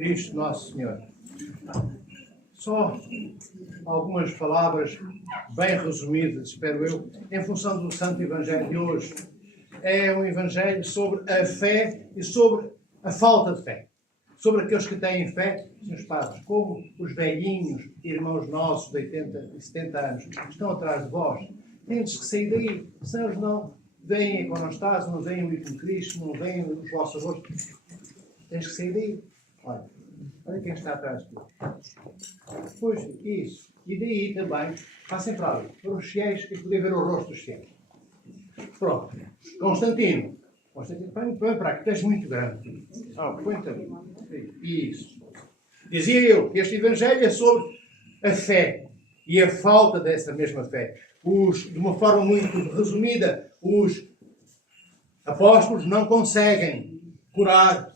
Cristo Nosso Senhor. Só algumas palavras bem resumidas, espero eu, em função do Santo Evangelho de hoje. É um Evangelho sobre a fé e sobre a falta de fé. Sobre aqueles que têm fé, senhores padres, como os velhinhos, irmãos nossos de 80 e 70 anos, que estão atrás de vós. Temos que sair daí, senão eles não veem a iconostase, não veem o ícone de Cristo, não veem os vossos rostos. Tens que sair daí. Olha quem está atrás de ti. Pois, isso. E daí também, passem para ali, para os fiéis e poder ver o rosto dos fiéis. Pronto. Constantino, põe para aqui, estás muito grande. Põe-te ali. Isso. Dizia eu que este Evangelho é sobre a fé e a falta dessa mesma fé. De uma forma muito resumida, os apóstolos não conseguem curar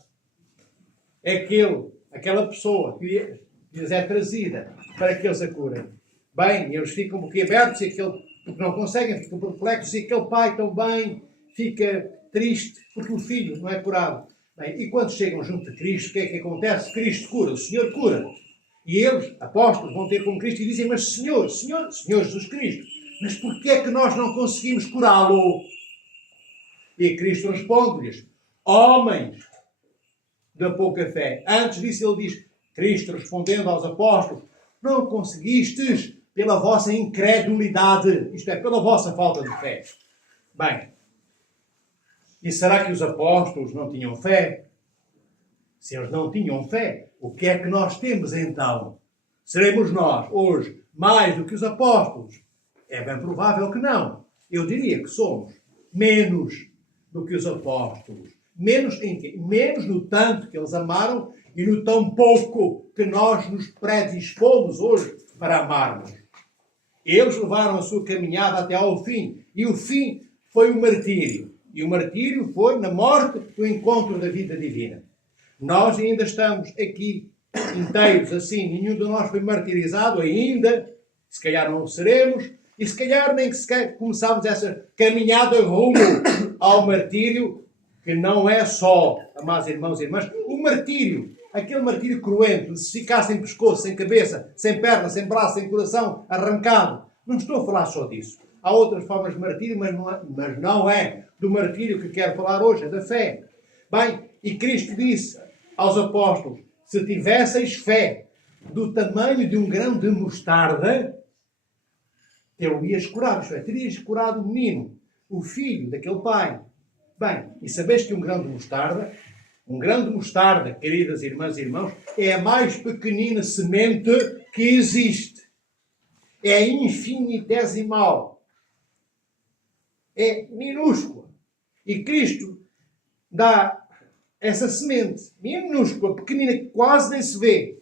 aquela pessoa que lhes é trazida para que eles a curem. Bem, eles ficam um pouquinho abertos e porque não conseguem, ficam perplexos e aquele pai também fica triste porque o filho não é curado. Bem, e quando chegam junto de Cristo, o que é que acontece? Cristo cura, o Senhor cura. E eles, apóstolos, vão ter com Cristo e dizem, mas Senhor Jesus Cristo, mas porquê é que nós não conseguimos curá-lo? E Cristo responde-lhes, homens da pouca fé. Antes disso ele diz, Cristo respondendo aos apóstolos, não conseguistes pela vossa incredulidade, isto é, pela vossa falta de fé. Bem, e será que os apóstolos não tinham fé? Se eles não tinham fé, o que é que nós temos então? Seremos nós, hoje, mais do que os apóstolos? É bem provável que não. Eu diria que somos menos do que os apóstolos. Menos em quê? Menos no tanto que eles amaram e no tão pouco que nós nos predispomos hoje para amarmos. Eles levaram a sua caminhada até ao fim. E o fim foi o martírio. E o martírio foi, na morte, o encontro da vida divina. Nós ainda estamos aqui inteiros assim. Nenhum de nós foi martirizado ainda. Se calhar não o seremos. E se calhar nem sequer começámos essa caminhada rumo ao martírio, que não é só, amados irmãos e irmãs, o martírio, aquele martírio cruento, de se ficar sem pescoço, sem cabeça, sem perna, sem braço, sem coração, arrancado. Não estou a falar só disso. Há outras formas de martírio, mas não é do martírio que quero falar hoje, é da fé. Bem, e Cristo disse aos apóstolos, se tivesseis fé do tamanho de um grão de mostarda, eu ias curar, isto é, terias curado o menino, o filho daquele pai. Bem, e sabeis que um grão de mostarda, queridas irmãs e irmãos, é a mais pequenina semente que existe. É infinitesimal. É minúscula. E Cristo dá essa semente, minúscula, pequenina, que quase nem se vê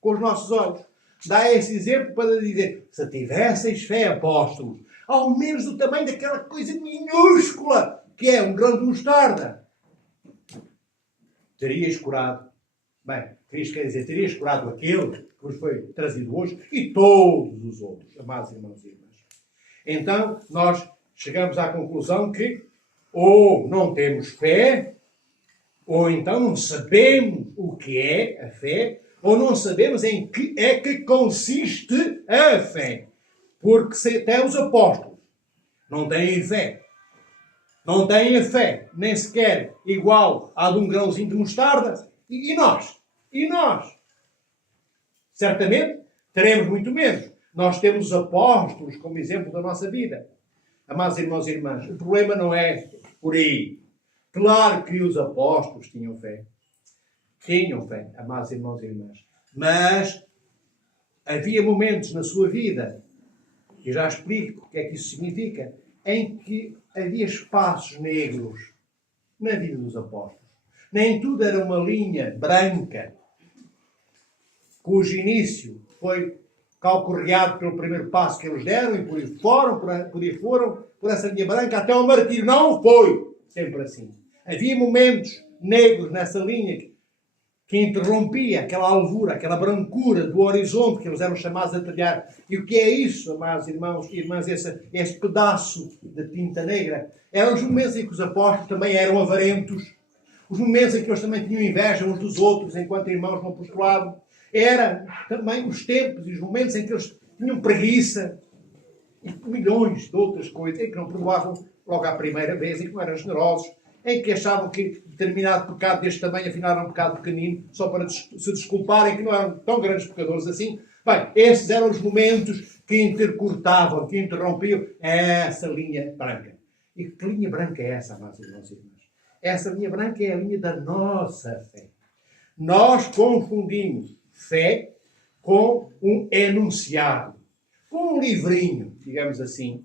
com os nossos olhos. Dá esse exemplo para dizer, se tivesseis fé, apóstolos, ao menos do tamanho daquela coisa minúscula, que é um grão de mostarda, terias curado. Bem, Cristo quer dizer, terias curado aquele que vos foi trazido hoje e todos os outros, amados irmãos e irmãs. Então, nós chegamos à conclusão que ou não temos fé, ou então não sabemos o que é a fé, ou não sabemos em que é que consiste a fé. Porque se até os apóstolos não têm fé, não têm a fé, nem sequer igual à de um grãozinho de mostarda. E nós? E nós? Certamente teremos muito menos. Nós temos os apóstolos como exemplo da nossa vida. Amados irmãos e irmãs, o problema não é por aí. Claro que os apóstolos tinham fé. Tinham fé, amados irmãos e irmãs. Mas havia momentos na sua vida, e já explico o que é que isso significa, em que havia espaços negros na vida dos apóstolos. Nem tudo era uma linha branca, cujo início foi calcorreado pelo primeiro passo que eles deram e por aí foram por essa linha branca até ao martírio. Não foi sempre assim. Havia momentos negros nessa linha que interrompia aquela alvura, aquela brancura do horizonte que eles eram chamados a trilhar. E o que é isso, amados irmãos e irmãs, este pedaço de tinta negra? Eram os momentos em que os apóstolos também eram avarentos. os momentos em que eles também tinham inveja uns dos outros enquanto irmãos no apostolado, era também os tempos e os momentos em que eles tinham preguiça e milhões de outras coisas, em que não perdoavam logo à primeira vez, em que não eram generosos, em que achavam que determinado pecado deste tamanho afinal era um pecado pequenino, só para se desculparem que não eram tão grandes pecadores assim. Bem, esses eram os momentos que intercortavam, que interrompiam essa linha branca. E que linha branca é essa, amados irmãos e irmãs? Essa linha branca é a linha da nossa fé. Nós confundimos fé com um enunciado, com um livrinho, digamos assim,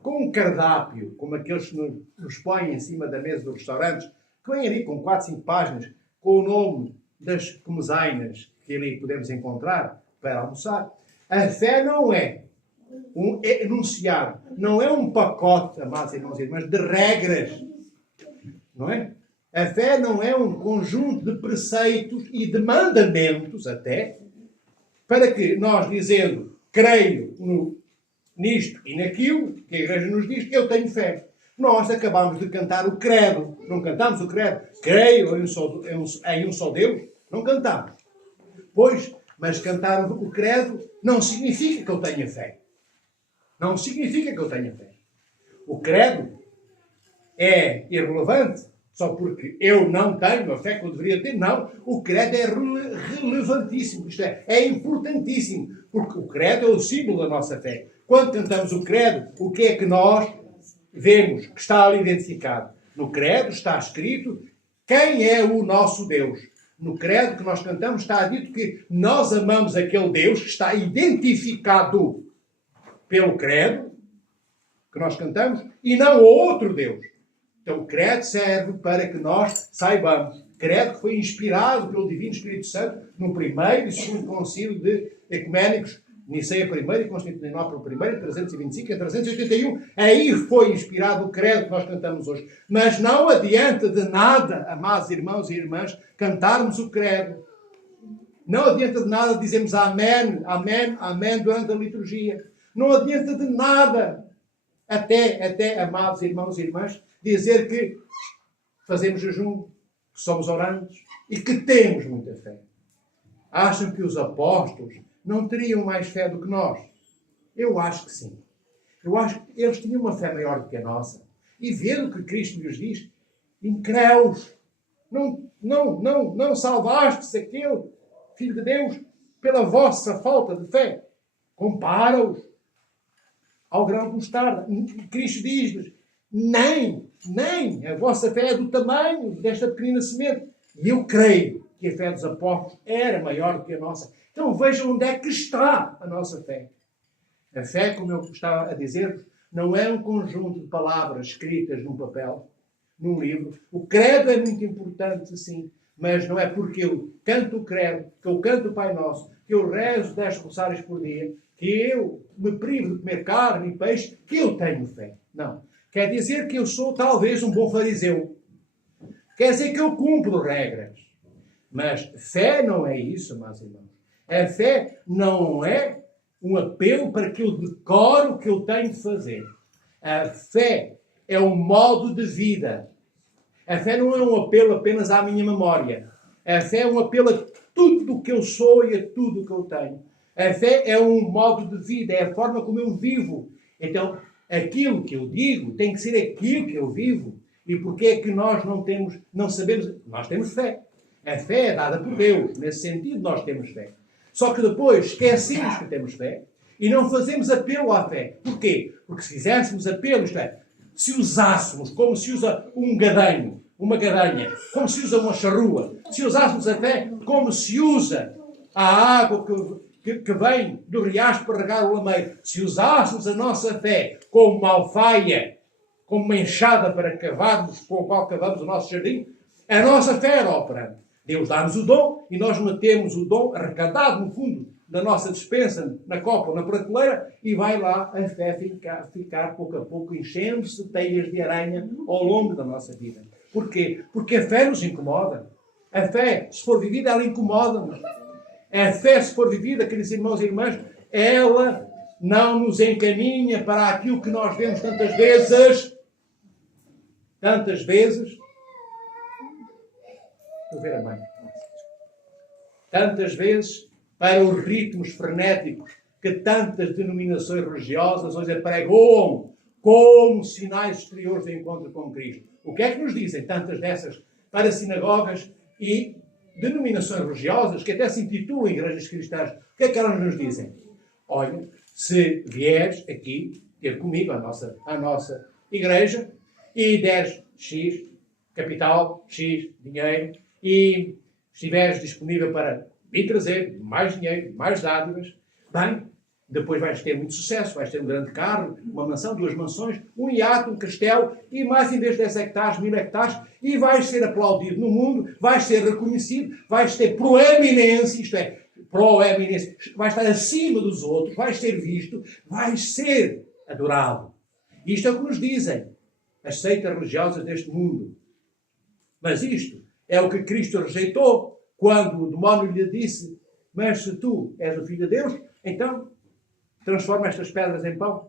com um cardápio, como aqueles que nos põem em cima da mesa dos restaurantes, que vêm ali com 4, 5 páginas, com o nome das comezainas que ali podemos encontrar para almoçar. A fé não é um enunciado, não é um pacote, amados irmãos e irmãs, de regras. Não é? A fé não é um conjunto de preceitos e de mandamentos, até, para que nós, dizendo, creio nisto e naquilo, que a Igreja nos diz, eu tenho fé. Nós acabamos de cantar o credo. Não cantamos o credo. Creio em um só Deus. Não cantamos. Pois, mas cantar o credo não significa que eu tenha fé. Não significa que eu tenha fé. O credo é irrelevante só porque eu não tenho a fé que eu deveria ter. Não. O credo é relevantíssimo. Isto é importantíssimo. Porque o credo é o símbolo da nossa fé. Quando cantamos o credo, o que é que nós vemos que está ali identificado? No credo está escrito quem é o nosso Deus. No credo que nós cantamos está dito que nós amamos aquele Deus que está identificado pelo credo que nós cantamos e não outro Deus. Então o credo serve para que nós saibamos. Credo que foi inspirado pelo Divino Espírito Santo no primeiro e segundo concílio de Ecuménicos, Niceia I e Constantinopla I, 325 e 381. Aí foi inspirado o credo que nós cantamos hoje. Mas não adianta de nada, amados irmãos e irmãs, cantarmos o credo. Não adianta de nada dizermos amém, amém, amém durante a liturgia. Não adianta de nada, até amados irmãos e irmãs, dizer que fazemos jejum, que somos orantes e que temos muita fé. Acham que os apóstolos não teriam mais fé do que nós? Eu acho que sim. Eu acho que eles tinham uma fé maior do que a nossa. E vendo o que Cristo lhes diz, incréus, não salvastes aquele Filho de Deus pela vossa falta de fé. Compara-os ao grão de mostarda. Cristo diz-lhes, nem a vossa fé é do tamanho desta pequenina semente. E eu creio que a fé dos apóstolos era maior do que a nossa. Então vejam onde é que está a nossa fé. A fé, como eu estava a dizer, não é um conjunto de palavras escritas num papel, num livro. O credo é muito importante, sim, mas não é porque eu canto o credo, que eu canto o Pai Nosso, que eu rezo 10 rosários por dia, que eu me privo de comer carne e peixe, que eu tenho fé. Não. Quer dizer que eu sou talvez um bom fariseu. Quer dizer que eu cumpro regras. Mas fé não é isso, meus irmãos. A fé não é um apelo para que eu decore o que eu tenho de fazer. A fé é um modo de vida. A fé não é um apelo apenas à minha memória. A fé é um apelo a tudo o que eu sou e a tudo o que eu tenho. A fé é um modo de vida, é a forma como eu vivo. Então, aquilo que eu digo tem que ser aquilo que eu vivo. E porquê é que nós não sabemos? Nós temos fé. A fé é dada por Deus. Nesse sentido, nós temos fé. Só que depois esquecemos que temos fé e não fazemos apelo à fé. Porquê? Porque se fizéssemos apelo, isto é, se usássemos como se usa um gadanho, uma gadanha, como se usa uma charrua, se usássemos a fé como se usa a água que vem do riacho para regar o lameiro, se usássemos a nossa fé como uma alfaia, como uma enxada para cavarmos, com a qual cavamos o nosso jardim, a nossa fé era operante. Deus dá-nos o dom e nós metemos o dom arrecadado no fundo da nossa despensa, na copa ou na prateleira, e vai lá a fé ficar pouco a pouco enchendo-se de teias de aranha ao longo da nossa vida. Porquê? Porque a fé nos incomoda. A fé, se for vivida, ela incomoda-nos. A fé, se for vivida, queridos irmãos e irmãs, ela não nos encaminha para aquilo que nós vemos tantas vezes, Estou a ver a mãe. Tantas vezes, para os ritmos frenéticos que tantas denominações religiosas hoje apregoam como sinais exteriores de encontro com Cristo. O que é que nos dizem tantas dessas para sinagogas e denominações religiosas que até se intitulam igrejas cristãs? O que é que elas nos dizem? Olha, se vieres aqui ter comigo a nossa igreja e deres X capital, X dinheiro e estiveres disponível para me trazer mais dinheiro, mais dádivas, bem, depois vais ter muito sucesso, vais ter um grande carro, uma mansão, 2 mansões, um iate, um castelo, e mais em vez de 10 hectares, 1000 hectares, e vais ser aplaudido no mundo, vais ser reconhecido, vais ter proeminência, isto é, proeminência, vais estar acima dos outros, vais ser visto, vais ser adorado. Isto é o que nos dizem as seitas religiosas deste mundo. Mas isto é o que Cristo rejeitou quando o demónio lhe disse: mas se tu és o Filho de Deus, então transforma estas pedras em pão.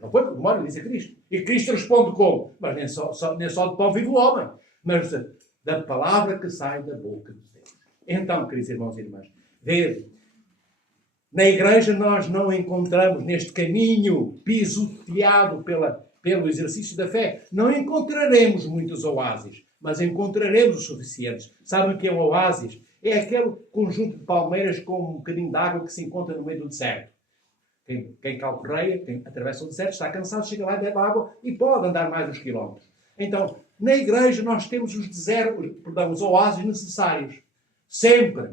Não foi o demónio, diz a Cristo. E Cristo responde como? Mas nem só de pão vive o homem, mas da palavra que sai da boca de Deus. Então, queridos irmãos e irmãs, veja, na igreja nós não encontramos neste caminho pisoteado pelo exercício da fé, não encontraremos muitos oásis, mas encontraremos os suficientes. Sabem o que é um oásis? É aquele conjunto de palmeiras com um bocadinho de água que se encontra no meio do deserto. Quem calcorreia, quem atravessa o deserto, está cansado, chega lá e bebe água e pode andar mais uns quilómetros. Então, na igreja nós temos os oásis necessários. Sempre.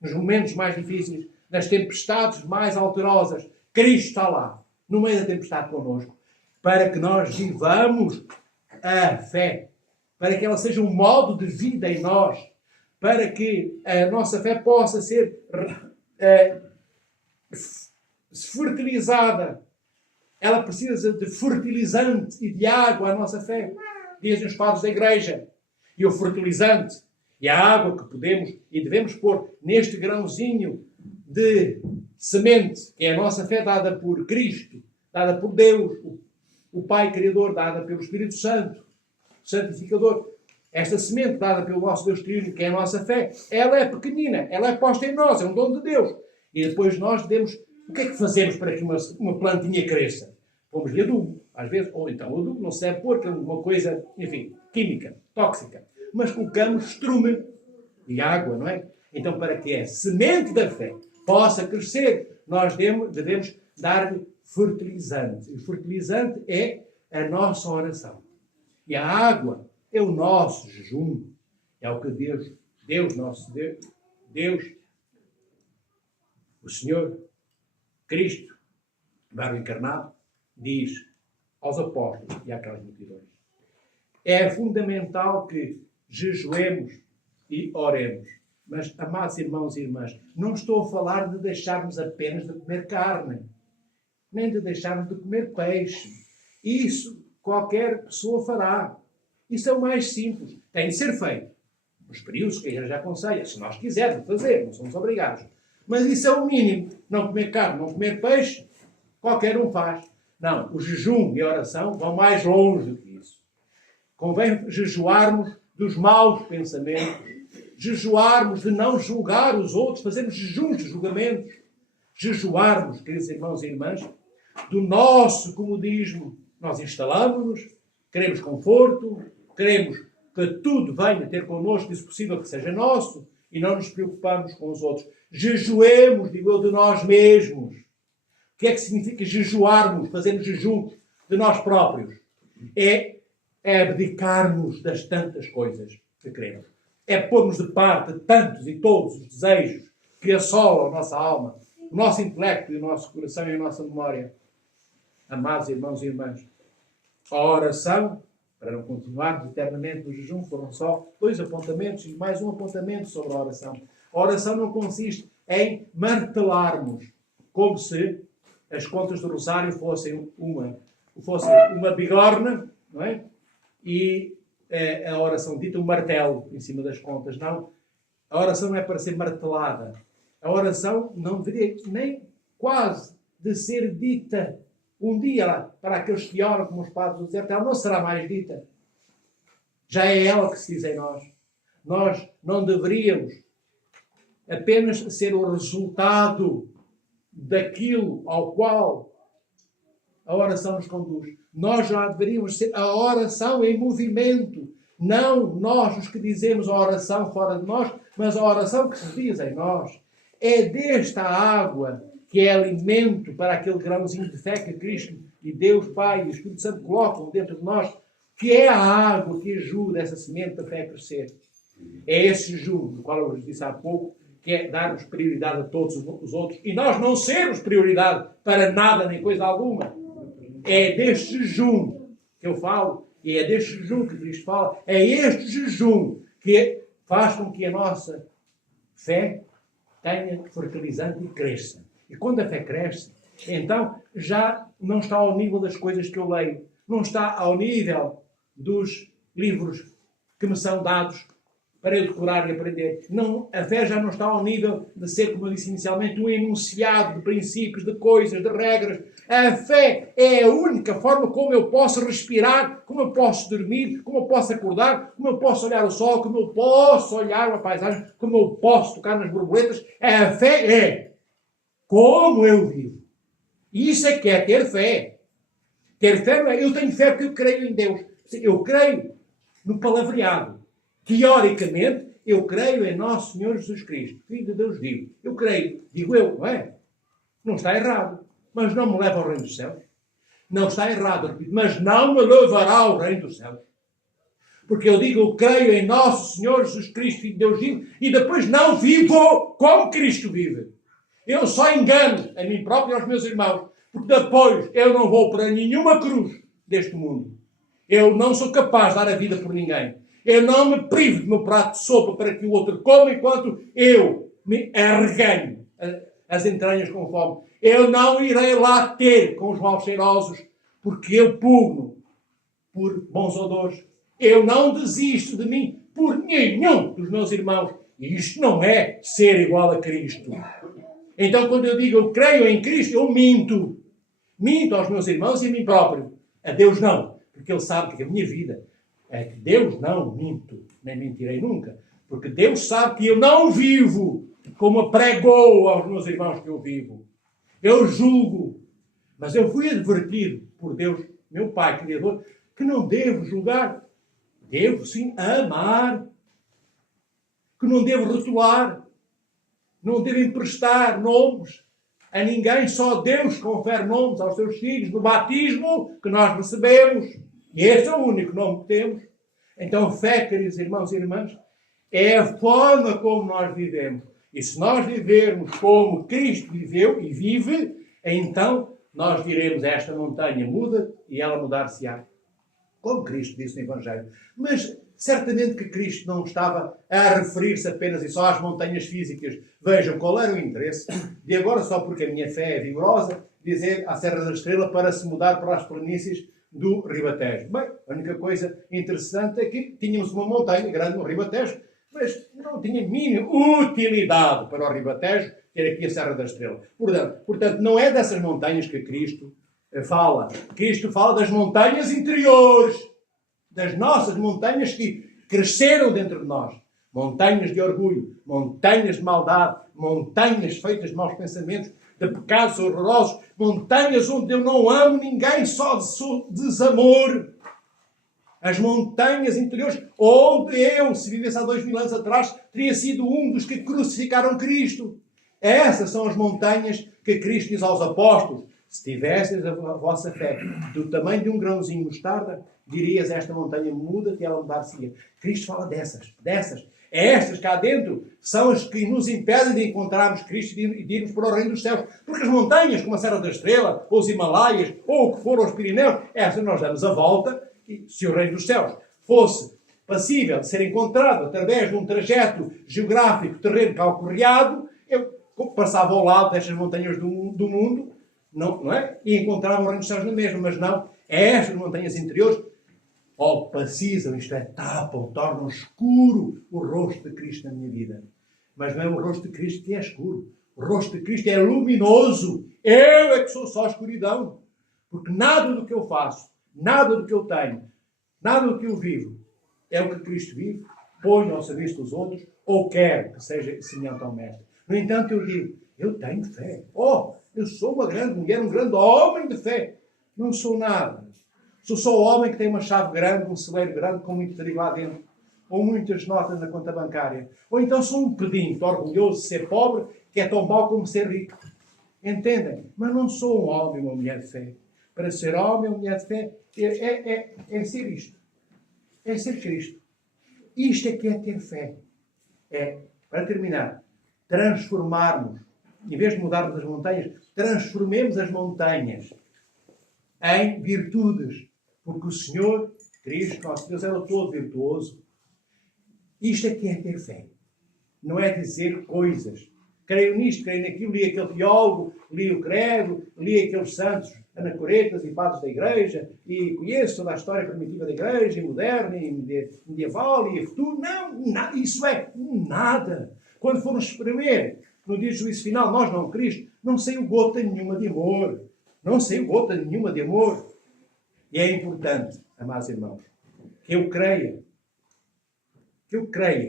Nos momentos mais difíceis, nas tempestades mais alterosas, Cristo está lá, no meio da tempestade connosco, para que nós vivamos a fé, para que ela seja um modo de vida em nós, para que a nossa fé possa ser fertilizada. Ela precisa de fertilizante e de água, a nossa fé, dizem os padres da igreja. E o fertilizante e a água que podemos e devemos pôr neste grãozinho de semente, que é a nossa fé dada por Cristo, dada por Deus, o Pai Criador, dada pelo Espírito Santo, Santificador. Esta semente dada pelo nosso Deus Trino, que é a nossa fé, ela é pequenina, ela é posta em nós, é um dom de Deus. E depois nós devemos... O que é que fazemos para que uma plantinha cresça? Pomos-lhe adubo, às vezes, ou então o adubo não se deve pôr, que é uma coisa, enfim, química, tóxica. Mas colocamos estrume e água, não é? Então, para que a semente da fé possa crescer, nós devemos dar-lhe fertilizante. E o fertilizante é a nossa oração. E a água é o nosso jejum. É o que Deus, o Senhor, Cristo, Verbo encarnado, diz aos apóstolos e àquelas multidões. É fundamental que jejuemos e oremos. Mas, amados irmãos e irmãs, não estou a falar de deixarmos apenas de comer carne, nem de deixarmos de comer peixe. Isso qualquer pessoa fará. Isso é o mais simples. Tem de ser feito. Nos períodos que a Igreja aconselha, se nós quisermos fazer, não somos obrigados. Mas isso é o mínimo. Não comer carne, não comer peixe, qualquer um faz. Não, o jejum e a oração vão mais longe do que isso. Convém jejuarmos dos maus pensamentos, jejuarmos de não julgar os outros, fazermos jejuns de julgamentos, jejuarmos, queridos irmãos e irmãs, do nosso comodismo. Nós instalamos-nos, queremos conforto, queremos que tudo venha ter connosco, e se possível que seja nosso, e não nos preocupamos com os outros. Jejuemos, digo eu, de nós mesmos. O que é que significa jejuarmos, fazermos jejum de nós próprios? É abdicarmos das tantas coisas que queremos. É pormos de parte tantos e todos os desejos que assolam a nossa alma, o nosso intelecto e o nosso coração e a nossa memória. Amados irmãos e irmãs, a oração, para não continuarmos eternamente no jejum, foram só 2 apontamentos e mais um apontamento sobre a oração. A oração não consiste em martelarmos, como se as contas do rosário fossem uma bigorna, não é? E a oração dita um martelo em cima das contas. Não. A oração não é para ser martelada. A oração não deveria nem quase de ser dita. Um dia, lá, para aqueles que oram como os padres do deserto, ela não será mais dita. Já é ela que se diz em nós. Nós não deveríamos apenas ser o resultado daquilo ao qual a oração nos conduz. Nós já deveríamos ser a oração em movimento. Não nós os que dizemos a oração fora de nós, mas a oração que se diz em nós. É desta água que é alimento para aquele grãozinho de fé que Cristo e Deus Pai e o Espírito Santo colocam dentro de nós, que é a água que ajuda essa semente da fé a crescer. É esse jejum, do qual eu vos disse há pouco, que é darmos prioridade a todos os outros e nós não sermos prioridade para nada nem coisa alguma. É deste jejum que eu falo, e é deste jejum que Cristo fala, é este jejum que faz com que a nossa fé tenha fertilizante e cresça. E quando a fé cresce, então já não está ao nível das coisas que eu leio, não está ao nível dos livros que me são dados para eu decorar e aprender. Não, a fé já não está ao nível de ser, como eu disse inicialmente, um enunciado de princípios, de coisas, de regras. A fé é a única forma como eu posso respirar, como eu posso dormir, como eu posso acordar, como eu posso olhar o sol, como eu posso olhar uma paisagem, como eu posso tocar nas borboletas. A fé é como eu vivo. E isso é que é ter fé. Ter fé não é, eu tenho fé porque eu creio em Deus. Eu creio no palavreado. Teoricamente, eu creio em Nosso Senhor Jesus Cristo, Filho de Deus vivo. Eu creio, digo eu, não é? Não está errado, mas não me leva ao reino dos céus. Não está errado, repito, mas não me levará ao reino dos céus. Porque eu digo, eu creio em Nosso Senhor Jesus Cristo, Filho de Deus vivo, e depois não vivo como Cristo vive. Eu só engano a mim próprio e aos meus irmãos, porque depois eu não vou para nenhuma cruz deste mundo. Eu não sou capaz de dar a vida por ninguém. Eu não me privo do meu prato de sopa para que o outro coma enquanto eu me arreganho as entranhas com fome. Eu não irei lá ter com os maus cheirosos porque eu pugno por bons odores. Eu não desisto de mim por nenhum dos meus irmãos. E isto não é ser igual a Cristo. Então, quando eu digo eu creio em Cristo, eu minto. Minto aos meus irmãos e a mim próprio. A Deus não. Porque Ele sabe que a minha vida é que Deus não minto. Nem mentirei nunca. Porque Deus sabe que eu não vivo como pregou aos meus irmãos que eu vivo. Eu julgo. Mas eu fui advertido por Deus, meu Pai, Criador, que não devo julgar. Devo, sim, amar. Que não devo rotular. Não devo emprestar nomes a ninguém. Só Deus confere nomes aos seus filhos no batismo que nós recebemos. E esse é o único nome que temos. Então, fé, queridos irmãos e irmãs, é a forma como nós vivemos. E se nós vivermos como Cristo viveu e vive, então nós diremos a esta montanha muda e ela mudar-se-á. Como Cristo disse no Evangelho. Mas certamente que Cristo não estava a referir-se apenas e só às montanhas físicas. Vejam qual era o interesse de agora, só porque a minha fé é vigorosa, dizer à Serra da Estrela para se mudar para as planícies do Ribatejo. Bem, a única coisa interessante é que tínhamos uma montanha grande no Ribatejo, mas não tinha mínima utilidade para o Ribatejo ter aqui a Serra da Estrela. Portanto, não é dessas montanhas que Cristo fala. Cristo fala das montanhas interiores, das nossas montanhas que cresceram dentro de nós. Montanhas de orgulho, montanhas de maldade, montanhas feitas de maus pensamentos, de pecados horrorosos, montanhas onde eu não amo ninguém, só de desamor. As montanhas interiores, onde eu, se vivesse há 2000 anos atrás, teria sido um dos que crucificaram Cristo. Essas são as montanhas que Cristo diz aos apóstolos. Se tivesseis a vossa fé do tamanho de um grãozinho de mostarda, dirias a esta montanha muda-te e ela mudar-se-ia. Cristo fala dessas. Estas cá dentro são as que nos impedem de encontrarmos Cristo e de irmos para o reino dos céus. Porque as montanhas, como a Serra da Estrela, ou os Himalaias, ou o que for, os Pirineus, essas nós damos a volta. E se o reino dos céus fosse passível de ser encontrado através de um trajeto geográfico, terreno calcorreado, eu passava ao lado destas montanhas do mundo, não é? E encontrava o reino dos céus na mesma. Mas não, estas montanhas interiores opacizam, isto é, tapam, tornam escuro o rosto de Cristo na minha vida. Mas não é o rosto de Cristo que é escuro. O rosto de Cristo é luminoso. Eu é que sou só escuridão. Porque nada do que eu faço, nada do que eu tenho, nada do que eu vivo, é o que Cristo vive. ponho ao serviço dos outros, ou quero que seja semelhante ao mestre. No entanto, eu digo, eu tenho fé. Oh, eu sou uma grande mulher, um grande homem de fé. Não sou nada. Sou só o homem que tem uma chave grande, um celeiro grande, com muito trigo lá dentro. Ou muitas notas na conta bancária. Ou então sou um pedinte, orgulhoso de ser pobre, que é tão mau como ser rico. Entendem? Mas não sou um homem ou uma mulher de fé. Para ser homem ou mulher de fé, é ser isto. É ser Cristo. Isto é que é ter fé. É, para terminar, transformarmos, em vez de mudarmos as montanhas, transformemos as montanhas em virtudes. Porque o Senhor, Cristo, nosso Deus, era todo virtuoso. Isto é que é ter fé. Não é dizer coisas. Creio nisto, creio naquilo, li aquele teólogo, li o credo, li aqueles santos anacoretas e padres da Igreja, e conheço toda a história primitiva da Igreja, e moderna, e medieval, e futuro. Não, isso é nada. Quando formos espremer, no dia do juízo final, nós não Cristo, não saiu gota nenhuma de amor. Não saiu gota nenhuma de amor. E é importante, amados irmãos, que eu creia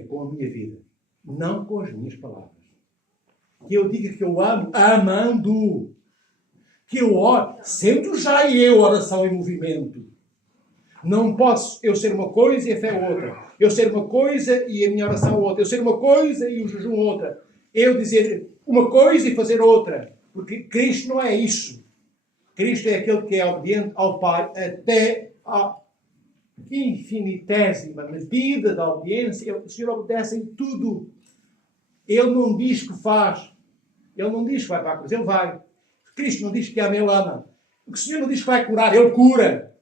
com a minha vida, não com as minhas palavras. Que eu diga que eu amo, amando. Que eu oro, sendo já eu oração em movimento. Não posso eu ser uma coisa e a fé outra. Eu ser uma coisa e a minha oração outra. Eu ser uma coisa e o jejum outra. Eu dizer uma coisa e fazer outra. Porque Cristo não é isso. Cristo é aquele que é obediente ao Pai até a infinitésima medida da obediência. O Senhor obedece em tudo. Ele não diz que faz. Ele não diz que vai para a cruz. Ele vai. Cristo não diz que ama, Ele ama. O Senhor não diz que vai curar. Ele cura.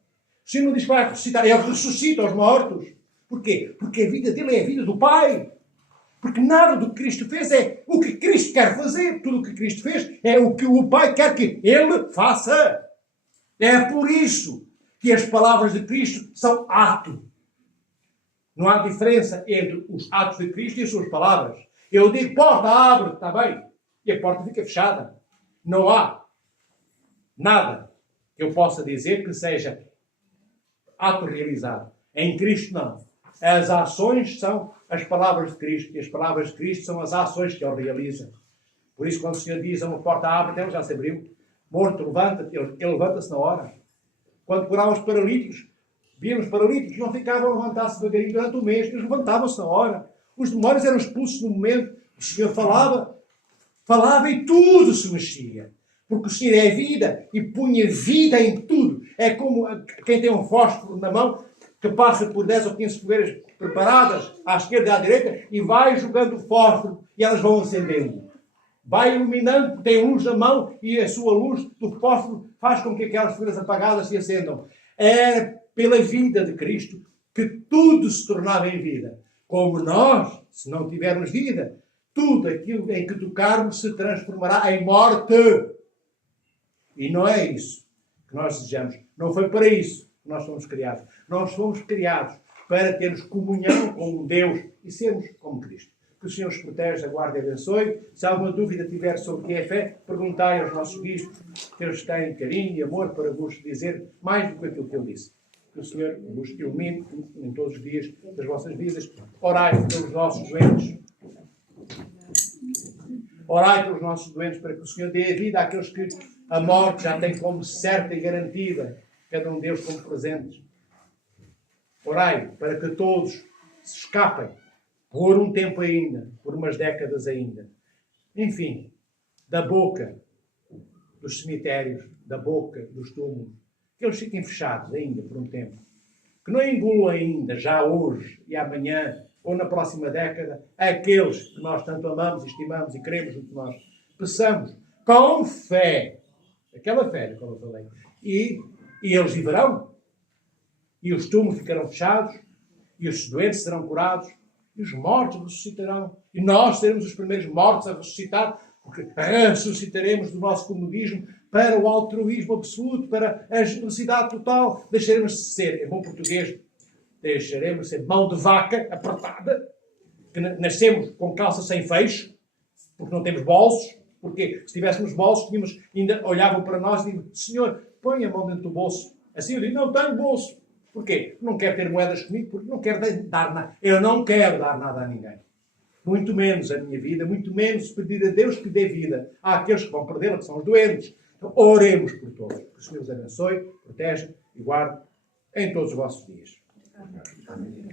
O Senhor não diz que vai ressuscitar. Ele ressuscita os mortos. Porquê? Porque a vida dele é a vida do Pai. Porque nada do que Cristo fez é o que Cristo quer fazer. Tudo o que Cristo fez é o que o Pai quer que Ele faça. É por isso que as palavras de Cristo são ato. Não há diferença entre os atos de Cristo e as suas palavras. Eu digo, porta, abre, está bem. E a porta fica fechada. Não há nada que eu possa dizer que seja ato realizado. Em Cristo, não. As ações são as palavras de Cristo. E as palavras de Cristo são as ações que Ele realiza. Por isso, quando o Senhor diz a uma porta abre, então já se abriu. Morto, levanta-te. Ele levanta-se na hora. Quando curava os paralíticos, víamos paralíticos, não ficavam a levantar-se devagarinho durante o mês. Eles levantavam-se na hora. Os demónios eram expulsos no momento. O Senhor falava e tudo se mexia. Porque o Senhor é vida e punha vida em tudo. É como quem tem um fósforo na mão, que passa por 10 ou 15 fogueiras preparadas, à esquerda e à direita, e vai jogando o fósforo e elas vão acendendo. Vai iluminando, tem luz na mão e a sua luz do fósforo faz com que aquelas fogueiras apagadas se acendam. Era pela vida de Cristo que tudo se tornava em vida. Como nós, se não tivermos vida, tudo aquilo em que tocarmos se transformará em morte. E não é isso que nós desejamos. Não foi para isso que nós fomos criados. Nós fomos criados para termos comunhão com Deus e sermos como Cristo. Que o Senhor os proteja, guarde e abençoe. Se alguma dúvida tiver sobre o que é fé, perguntai aos nossos bispos, que eles têm carinho e amor para vos dizer mais do que aquilo que eu disse. Que o Senhor vos ilumine em todos os dias das vossas vidas. Orai pelos nossos doentes. Orai pelos nossos doentes para que o Senhor dê a vida àqueles que a morte já tem como certa e garantida, cada um deles como presentes. Orai para que todos se escapem, por um tempo ainda, por umas décadas ainda. Enfim, da boca dos cemitérios, da boca dos túmulos, que eles fiquem fechados ainda por um tempo. Que não engulam ainda, já hoje e amanhã, ou na próxima década, aqueles que nós tanto amamos, estimamos e queremos do que nós peçamos, com fé, aquela fé que eu falei, e eles viverão, e os túmulos ficarão fechados, e os doentes serão curados, e os mortos ressuscitarão, e nós seremos os primeiros mortos a ressuscitar, porque ressuscitaremos do nosso comodismo para o altruísmo absoluto, para a generosidade total, deixaremos de ser, em bom português, deixaremos de ser mão de vaca apertada, que nascemos com calça sem fecho, porque não temos bolsos, porque se tivéssemos bolsos, ainda olhavam para nós e diziam, Senhor, põe a mão dentro do bolso. Assim eu digo, não tenho bolso. Porquê? Não quero ter moedas comigo porque não quero dar nada. Eu não quero dar nada a ninguém. Muito menos a minha vida, muito menos pedir a Deus que dê vida àqueles que vão perdê-la, que são os doentes. Então, oremos por todos. Que o Senhor os abençoe, protege e guarde em todos os vossos dias. Amém.